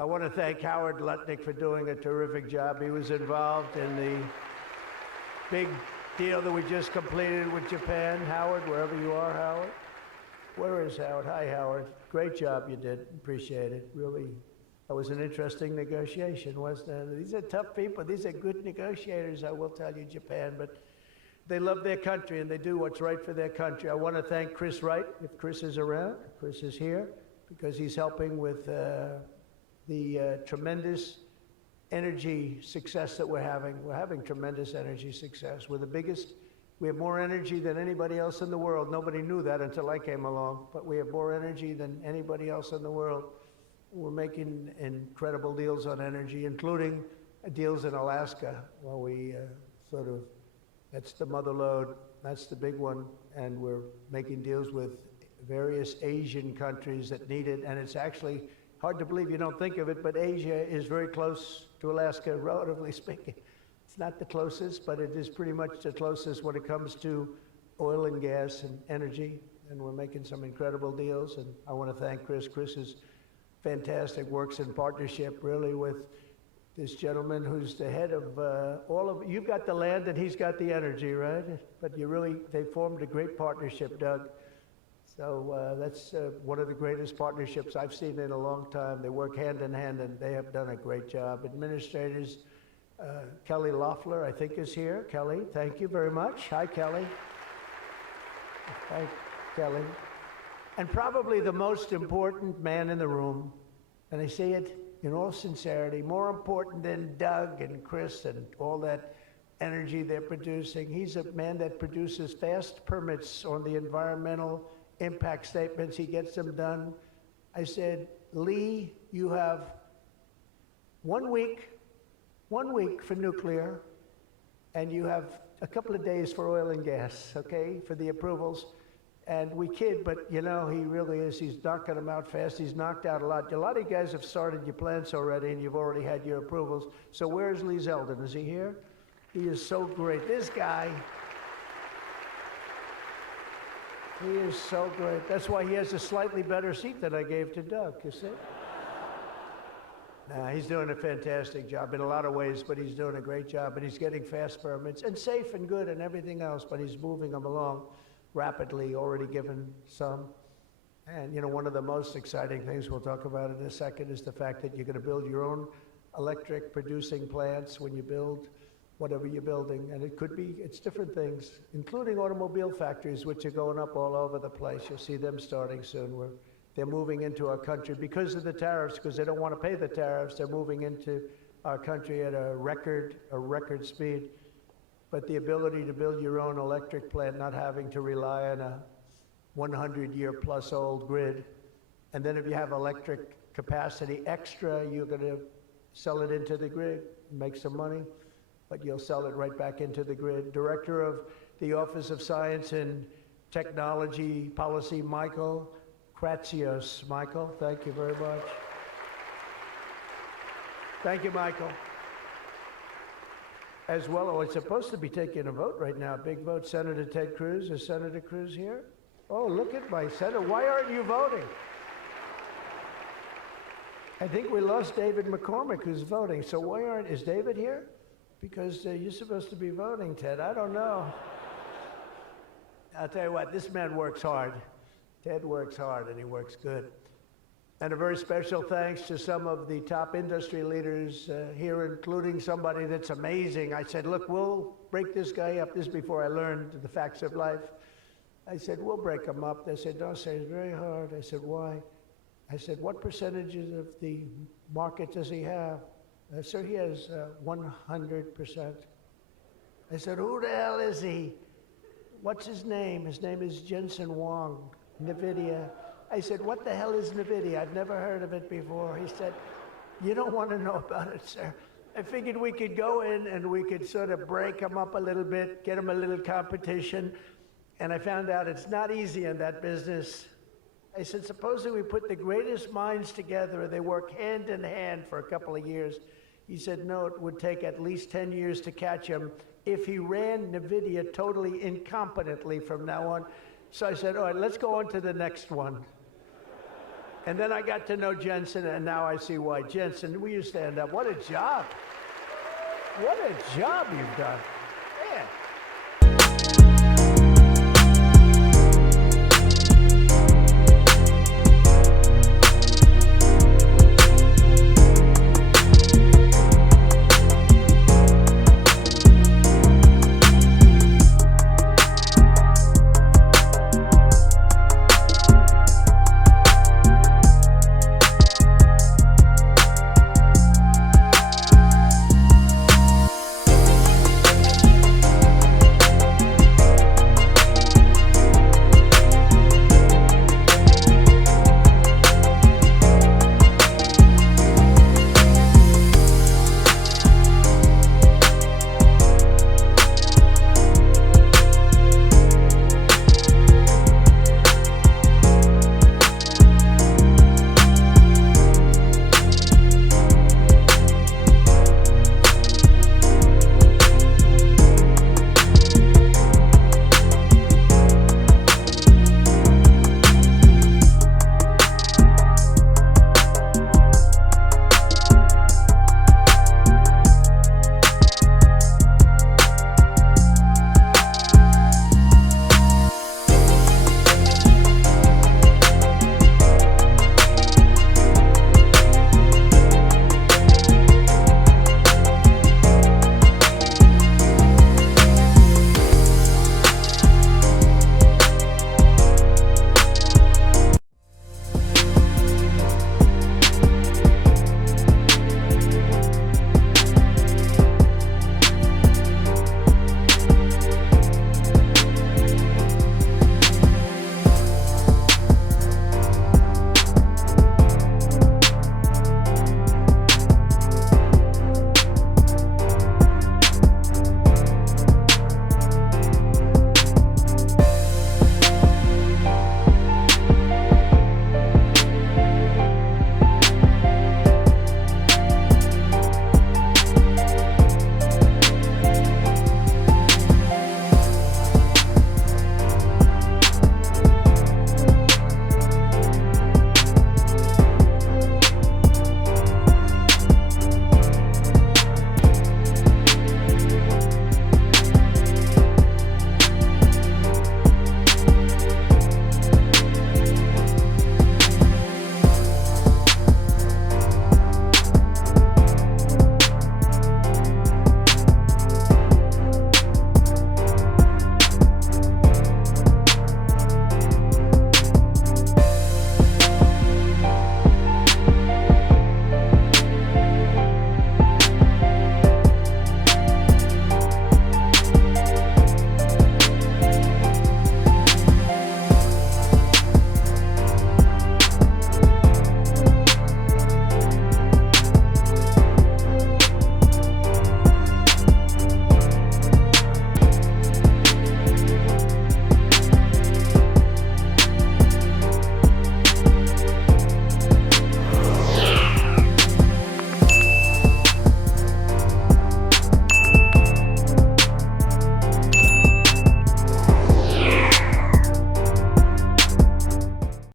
I want to thank Howard Lutnick for doing a terrific job. He was involved in the big deal that we just completed with Japan. Howard, wherever you are, Howard. Where is Howard? Hi, Howard. Great job you did. Appreciate it. Really, that was an interesting negotiation, wasn't it? These are tough people. These are good negotiators, I will tell you, Japan. But they love their country, and they do what's right for their country. I want to thank Chris Wright, if Chris is around. Chris is here, because he's helping with the tremendous energy success that we're having. We're having tremendous energy success. We're the biggest. We have more energy than anybody else in the world. Nobody knew that until I came along, but we have more energy than anybody else in the world. We're making incredible deals on energy, including deals in Alaska. Well, we that's the mother lode, that's the big one, and we're making deals with various Asian countries that need it, and it's actually hard to believe, you don't think of it, but Asia is very close to Alaska, relatively speaking. It's not the closest, but it is pretty much the closest when it comes to oil and gas and energy, and we're making some incredible deals, and I want to thank Chris. Chris is fantastic, works in partnership really with this gentleman who's the head of all of, you've got the land and he's got the energy, right? But they formed a great partnership, Doug. So that's one of the greatest partnerships I've seen in a long time. They work hand in hand, and they have done a great job. Administrators, Kelly Loeffler, I think, is here. Kelly, thank you very much. Hi, Kelly. Hi, Kelly. And probably the most important man in the room, and I say it in all sincerity, more important than Doug and Chris and all that energy they're producing. He's a man that produces fast permits on the environmental impact statements. He gets them done. I said, Lee, you have 1 week for nuclear, and you have a couple of days for oil and gas, okay, for the approvals. And we kid, but you know, he really is. He's knocking them out fast. He's knocked out a lot. A lot of you guys have started your plants already, and you've already had your approvals. So where's Lee Zeldin? Is he here? He is so great. This guy, he is so great. That's why he has a slightly better seat than I gave to Doug, you see? He's doing a fantastic job in a lot of ways, but he's doing a great job, and he's getting fast permits, and safe and good and everything else, but he's moving them along rapidly, already given some. And you know, one of the most exciting things we'll talk about in a second is the fact that you're going to build your own electric producing plants when you build whatever you're building. And it's different things, including automobile factories, which are going up all over the place. You'll see them starting soon. They're moving into our country because of the tariffs, because they don't want to pay the tariffs. They're moving into our country at a record speed. But the ability to build your own electric plant, not having to rely on a 100-year-plus old grid. And then if you have electric capacity extra, you're going to sell it into the grid, make some money, but you'll sell it right back into the grid. Director of the Office of Science and Technology Policy, Michael Kratsios. Michael, thank you very much. Thank you, Michael. As well, it's supposed to be taking a vote right now, a big vote. Senator Ted Cruz. Is Senator Cruz here? Oh, look at my senator. Why aren't you voting? I think we lost David McCormick, who's voting. So is David here? Because you're supposed to be voting, Ted. I don't know. I'll tell you what, this man works hard. Ted works hard, and he works good. And a very special thanks to some of the top industry leaders here, including somebody that's amazing. I said, look, we'll break this guy up. This is before I learned the facts of life. I said, we'll break him up. They said, don't say it's very hard. I said, why? I said, what percentages of the market does he have? Sir, he has 100%. I said, who the hell is he? What's his name? His name is Jensen Wong, NVIDIA. I said, what the hell is NVIDIA? I've never heard of it before. He said, you don't want to know about it, sir. I figured we could go in and we could sort of break them up a little bit, get them a little competition. And I found out it's not easy in that business. I said, supposing we put the greatest minds together and they work hand in hand for a couple of years. He said, no, it would take at least 10 years to catch him if he ran NVIDIA totally incompetently from now on. So I said, all right, let's go on to the next one. And then I got to know Jensen, and now I see why. Jensen, will you stand up? What a job. What a job you've done.